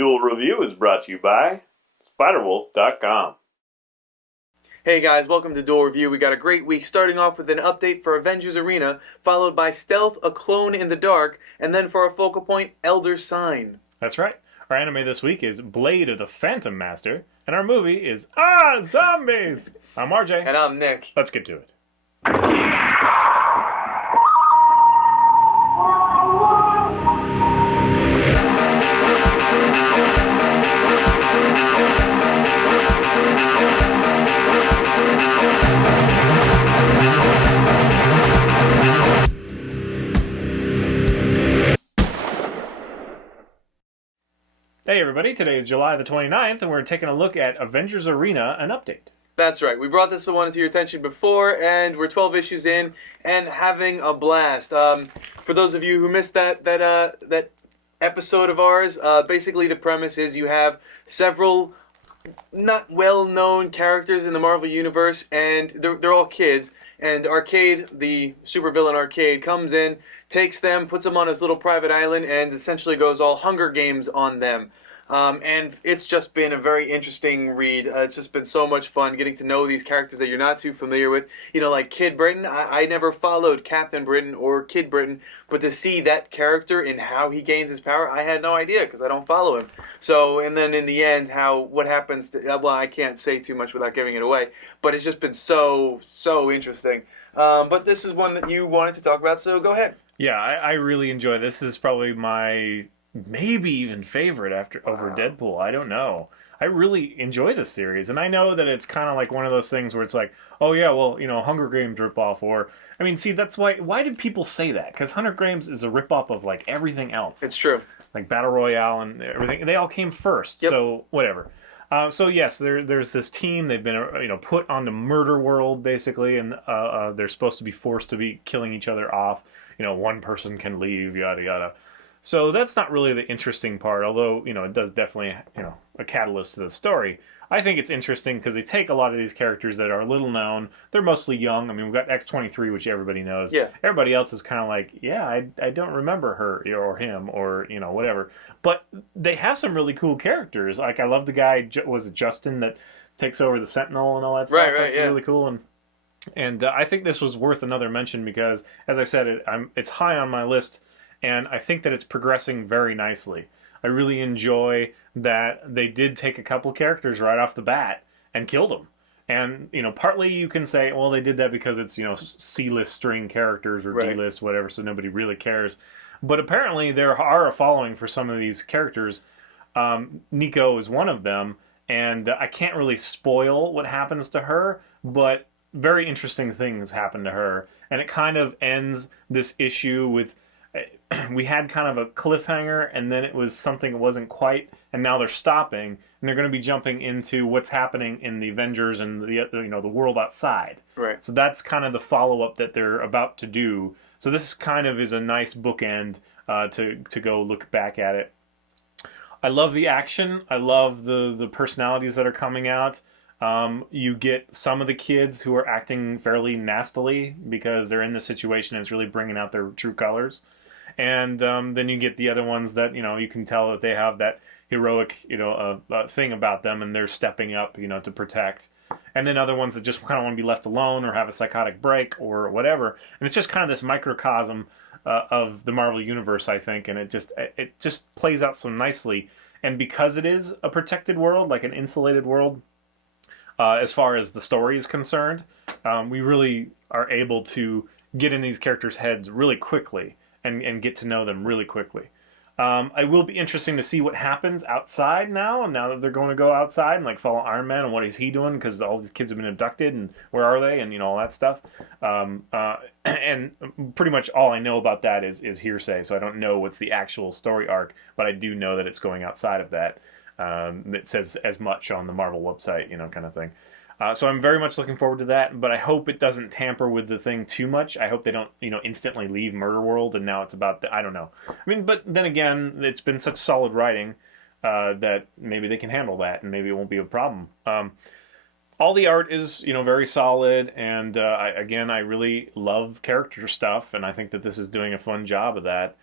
Duel Review is brought to you by SpiderWolf.com. Hey guys, welcome to Duel Review. We got a great week, starting off with an update for Avengers Arena, followed by Stealth, A Clone in the Dark, and then for our focal point, Elder Sign. That's right. Our anime this week is Blade of the Phantom Master, and our movie is Zombies! I'm RJ. And I'm Nick. Let's get to it. Hey everybody, today is July the 29th, and we're taking a look at Avengers Arena, an update. That's right. We brought this one to your attention before, and we're 12 issues in and having a blast. For those of you who missed that episode of ours, basically the premise is you have several not well-known characters in the Marvel Universe, and they're all kids. And Arcade, the supervillain Arcade, comes in, takes them, puts them on his little private island, and essentially goes all Hunger Games on them. And it's just been a very interesting read. It's just been so much fun getting to know these characters that you're not too familiar with. You know, like Kid Britain. I never followed Captain Britain or Kid Britain, but to see that character and how he gains his power, I had no idea because I don't follow him. So, and then in the end, what happens to, well, I can't say too much without giving it away, but it's just been so interesting. But this is one that you wanted to talk about, so go ahead. Yeah, I really enjoy this. This is probably my maybe even favorite over Deadpool. I don't know. I really enjoy this series, and I know that it's kind of like one of those things where it's like, oh yeah, well, you know, Hunger Games ripoff, or I mean, see, that's why did people say that? Because Hunger Games is a ripoff of like everything else. It's true. Like Battle Royale and everything, they all came first. Yep. So whatever. So yes, there's this team. They've been put on the murder world basically, and they're supposed to be forced to be killing each other off. You know, one person can leave, yada yada. So that's not really the interesting part, although, you know, it does definitely, a catalyst to the story. I think it's interesting because they take a lot of these characters that are little known. They're mostly young. I mean, we've got X-23, which everybody knows. Yeah. Everybody else is kind of like, yeah, I don't remember her or him or, whatever. But they have some really cool characters. Like, I love the guy, was it Justin, that takes over the Sentinel and all that stuff? Right, That's yeah. really cool. And I think this was worth another mention because, as I said, it's high on my list. And I think that it's progressing very nicely. I really enjoy that they did take a couple characters right off the bat and killed them. And, partly you can say, well, they did that because it's, C-list string characters or right. D-list, whatever, so nobody really cares. But apparently there are a following for some of these characters. Nico is one of them, and I can't really spoil what happens to her, but very interesting things happen to her. And it kind of ends this issue with, we had kind of a cliffhanger, and then it was something that wasn't quite, and now they're stopping, and they're going to be jumping into what's happening in the Avengers and the world outside. Right. So that's kind of the follow-up that they're about to do. So this kind of is a nice bookend to go look back at it. I love the action. I love the personalities that are coming out. You get some of the kids who are acting fairly nastily because they're in this situation and it's really bringing out their true colors. And then you get the other ones that, you can tell that they have that heroic, thing about them and they're stepping up, to protect. And then other ones that just kind of want to be left alone or have a psychotic break or whatever. And it's just kind of this microcosm of the Marvel Universe, I think. And it just plays out so nicely. And because it is a protected world, like an insulated world, as far as the story is concerned, we really are able to get in these characters' heads really quickly. And get to know them really quickly. It will be interesting to see what happens outside now that they're going to go outside and like follow Iron Man and what is he doing because all these kids have been abducted and where are they and all that stuff. And pretty much all I know about that is hearsay, so I don't know what's the actual story arc, but I do know that it's going outside of that. It says as much on the Marvel website, kind of thing. So I'm very much looking forward to that, but I hope it doesn't tamper with the thing too much. I hope they don't, instantly leave Murder World, and now it's about I don't know. I mean, but then again, it's been such solid writing that maybe they can handle that, and maybe it won't be a problem. All the art is, very solid, and I really love character stuff, and I think that this is doing a fun job of that.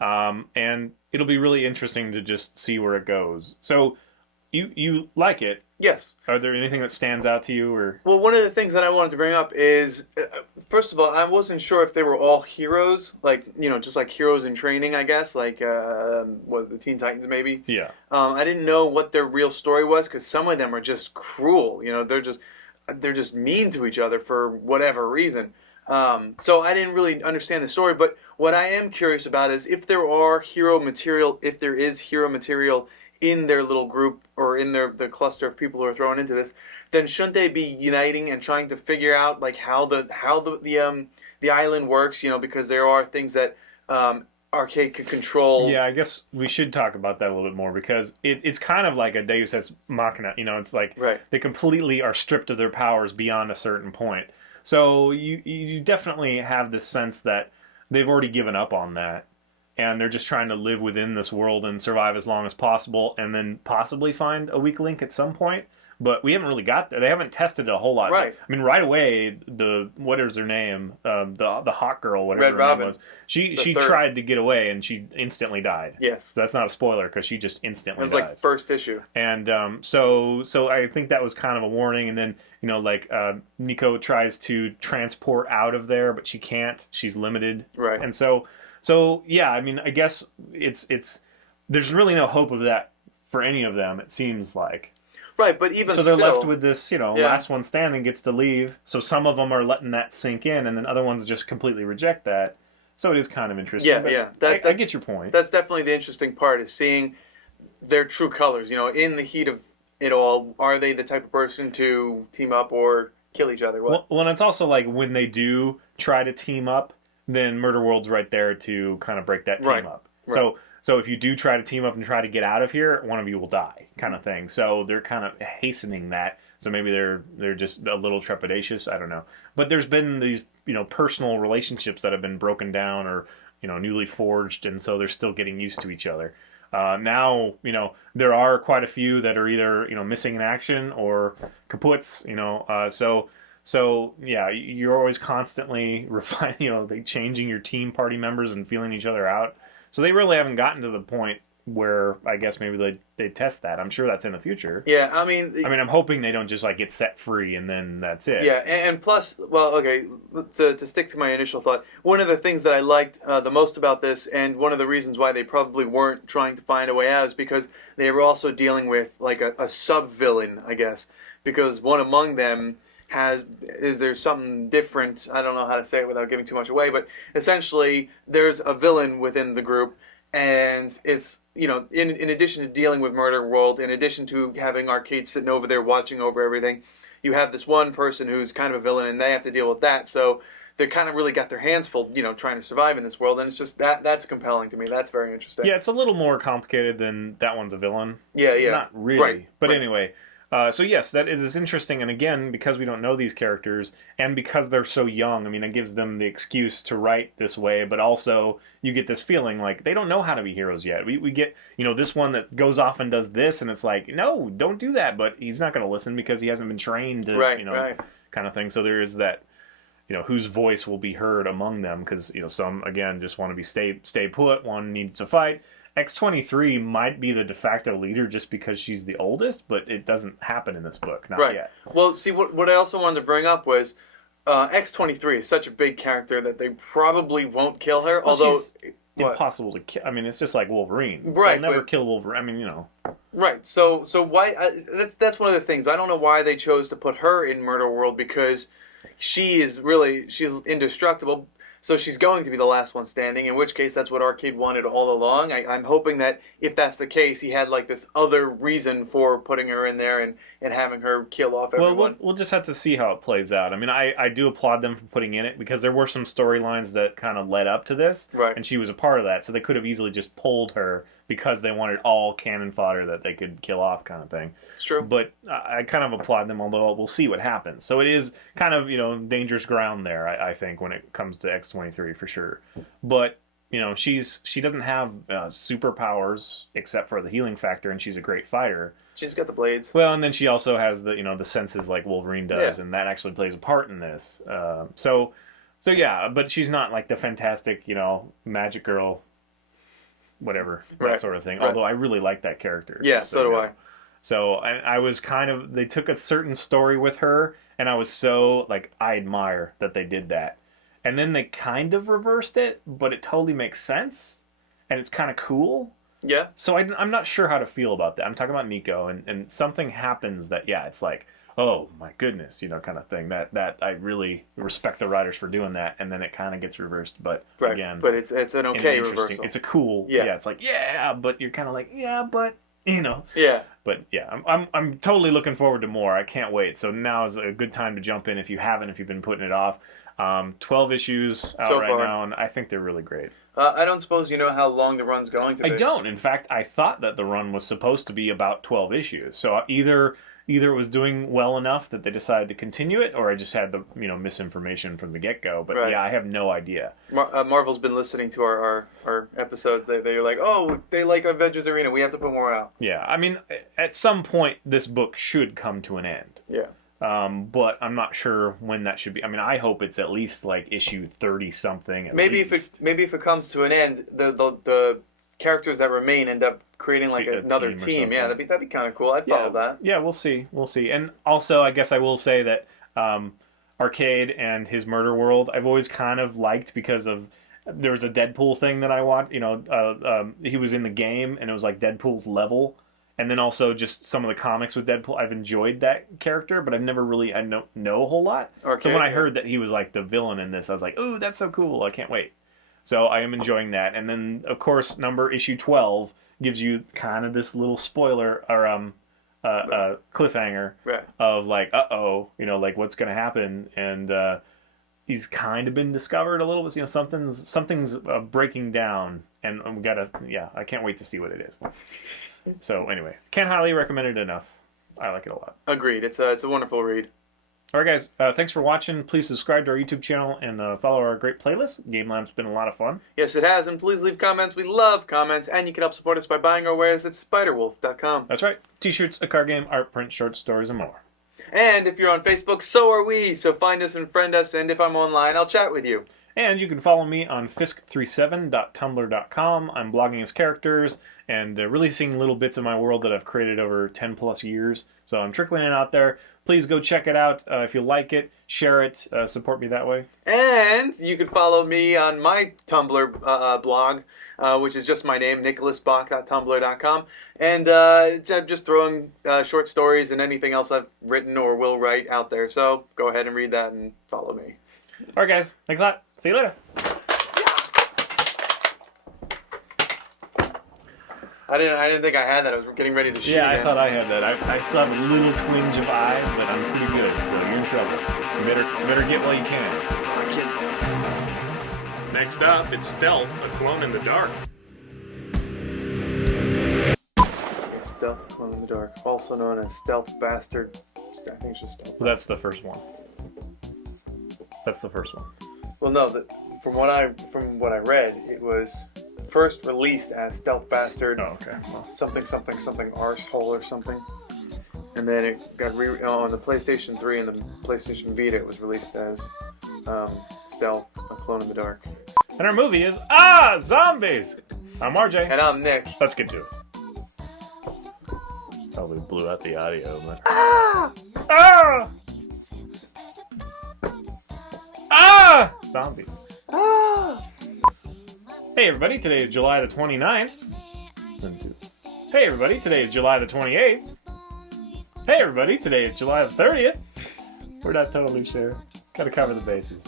And, it'll be really interesting to just see where it goes. So, you like it? Yes. Are there anything that stands out to you, or? Well, one of the things that I wanted to bring up is, first of all, I wasn't sure if they were all heroes, like, just like heroes in training, I guess, like what, the Teen Titans maybe. Yeah. I didn't know what their real story was because some of them are just cruel. They're just mean to each other for whatever reason. So I didn't really understand the story, but what I am curious about is if there is hero material in their little group or in the cluster of people who are thrown into this, then shouldn't they be uniting and trying to figure out like how the island works? Because there are things that Arcade could control. Yeah, I guess we should talk about that a little bit more because it's kind of like a Deus Ex Machina. It's like Right. they completely are stripped of their powers beyond a certain point. So you definitely have this sense that they've already given up on that, and they're just trying to live within this world and survive as long as possible, and then possibly find a weak link at some point. But we haven't really got there. They haven't tested it a whole lot. Right. I mean, right away, what is her name? The hot girl, whatever Red her Robin. name was. She third. tried to get away, and she instantly died. Yes. So that's not a spoiler because she just It instantly was dies. like first issue. And so I think that was kind of a warning. And then Nico tries to transport out of there, but she can't. She's limited. Right. And so yeah. I mean, I guess it's there's really no hope of that for any of them. It seems like. Right, but even So they're still, left with this, last one standing gets to leave. So some of them are letting that sink in, and then other ones just completely reject that. So it is kind of interesting. Yeah, but yeah. I get your point. That's definitely the interesting part is seeing their true colors. In the heat of it all, are they the type of person to team up or kill each other? What? Well, and it's also like when they do try to team up, then Murder World's right there to kind of break that team Right. up. Right. So if you do try to team up and try to get out of here, one of you will die, kind of thing. So they're kind of hastening that. So maybe they're just a little trepidatious. I don't know. But there's been these personal relationships that have been broken down or newly forged, and so they're still getting used to each other. Now there are quite a few that are either missing in action or kaputs. So yeah, you're always constantly refining, changing your team party members and feeling each other out. So they really haven't gotten to the point where I guess maybe they test that. I'm sure that's in the future. Yeah, I mean, I'm hoping they don't just get set free and then that's it. yeah, and plus, well, okay, to stick to my initial thought, one of the things that I liked the most about this, and one of the reasons why they probably weren't trying to find a way out, is because they were also dealing with like a sub-villain, I guess, because one among them there's something different. I don't know how to say it without giving too much away, but essentially there's a villain within the group, and it's in addition to dealing with Murder World, in addition to having Arcade sitting over there watching over everything, you have this one person who's kind of a villain, and they have to deal with that. So they kind of really got their hands full, trying to survive in this world, and it's just that's compelling to me. That's very interesting. Yeah, it's a little more complicated than that one's a villain. Yeah. Not really, Right, but right. anyway. So yes, that is interesting, and again, because we don't know these characters, and because they're so young, it gives them the excuse to write this way, but also you get this feeling like they don't know how to be heroes yet. We get, this one that goes off and does this, and it's like, no, don't do that, but he's not going to listen because he hasn't been trained to, Right. kind of thing. So there is that, whose voice will be heard among them, because, some, again, just want to be stay put, one needs to fight. X-23 might be the de facto leader just because she's the oldest, but it doesn't happen in this book, not Right. yet. Well, see, what I also wanted to bring up was X-23 is such a big character that they probably won't kill her, Well, although... she's What? impossible to kill. It's just like Wolverine. Right, They'll never but- kill Wolverine. Right. So why... that's one of the things. I don't know why they chose to put her in Murder World, because she's indestructible. So she's going to be the last one standing, in which case that's what Arcade wanted all along. I'm hoping that if that's the case, he had like this other reason for putting her in there and having her kill off everyone. Well, we'll just have to see how it plays out. I do applaud them for putting in it, because there were some storylines that kind of led up to this, Right. and she was a part of that, so they could have easily just pulled her because they wanted all cannon fodder that they could kill off, kind of thing. It's true. But I kind of applaud them, although we'll see what happens. So it is kind of, dangerous ground there, I think, when it comes to X-23 for sure. But, she doesn't have superpowers except for the healing factor, and she's a great fighter. She's got the blades. Well, and then she also has the, the senses like Wolverine does, Yeah. and that actually plays a part in this. So yeah, but she's not like the fantastic, magic girl whatever, that Right. sort of thing. Right. Although I really like that character. Yeah, just so do you know. I. So I was kind of, they took a certain story with her, and I was so, like, I admire that they did that. And then they kind of reversed it, but it totally makes sense, and it's kind of cool. Yeah. So I'm not sure how to feel about that. I'm talking about Nico, and something happens that, yeah, it's like, oh my goodness, you know, kind of thing. That I really respect the writers for doing that, and then it kind of gets reversed. But Right. again, But it's an in an okay interesting, reversal. it's a cool, Yeah. it's like, yeah, but you're kind of like, yeah, but, you know. Yeah. But yeah, I'm totally looking forward to more. I can't wait. So now is a good time to jump in if you haven't, if you've been putting it off. 12 issues out So right far. now, and I think they're really great. I don't suppose you know how long the run's going to I be. don't. In fact, I thought that the run was supposed to be about 12 issues. So either it was doing well enough that they decided to continue it, or I just had the misinformation from the get-go. But Right. yeah, I have no idea. Marvel's been listening to our episodes. They're like, oh, they like Avengers Arena. We have to put more out. Yeah, I mean, at some point, this book should come to an end. Yeah. But I'm not sure when that should be. I mean, I hope it's at least like issue 30 something. Maybe if it comes to an end, the characters that remain end up creating like A another team or team. Yeah, something. that'd be kind of cool. I'd follow that. Yeah, we'll see. And also, I guess I will say that Arcade and his Murder World, I've always kind of liked because of there was a Deadpool thing that I watched. He was in the game, and it was like Deadpool's level. And then also just some of the comics with Deadpool, I've enjoyed that character, but I've never really know a whole lot. Arcade, So when I yeah. heard that he was like the villain in this, I was like, ooh, that's so cool. I can't wait. So I am enjoying that. And then, of course, issue 12 gives you kind of this little spoiler or cliffhanger Right. of like, uh-oh, like what's going to happen. And he's kind of been discovered a little bit. Something's breaking down. And I can't wait to see what it is. So anyway, can't highly recommend it enough. I like it a lot. Agreed. It's a wonderful read. All right, guys. Thanks for watching. Please subscribe to our YouTube channel and follow our great playlist. Game Lab's been a lot of fun. Yes, it has, and please leave comments. We love comments, and you can help support us by buying our wares at spiderwolf.com. That's right. T-shirts, a card game, art print, short stories, and more. And if you're on Facebook, so are we. So find us and friend us, and if I'm online, I'll chat with you. And you can follow me on fisk37.tumblr.com. I'm blogging as characters and releasing little bits of my world that I've created over 10 plus years. So I'm trickling it out there. Please go check it out. If you like it, share it, support me that way. And you can follow me on my Tumblr blog, which is just my name, nicholasbach.tumblr.com. And I'm just throwing short stories and anything else I've written or will write out there. So go ahead and read that and follow me. All right, guys. Thanks a lot. See you later. I didn't think I had that. I was getting ready to shoot. Yeah, I again. thought I had that. I still have a little twinge of eye, but I'm pretty good. So you're in trouble. You better get while you can. Next up, it's Stealth, a clone in the dark. Stealth Clone in the Dark, also known as Stealth Bastard. I think it's just Stealth. Well, that's the first one. That's the first one. Well, no, from what I read, it was first released as Stealth Bastard. Oh, okay. Well, Something arsehole or something, and then it got on the PlayStation 3 and the PlayStation Vita. It was released as Stealth, a Clone in the Dark. and our movie is Zombies. I'm RJ. And I'm Nick. Let's get to it. Probably blew out the audio, but zombies. Hey everybody, today is July the 29th. Hey everybody, today is July the 28th. Hey everybody, today is July the 30th. We're not totally sure. Gotta cover the bases.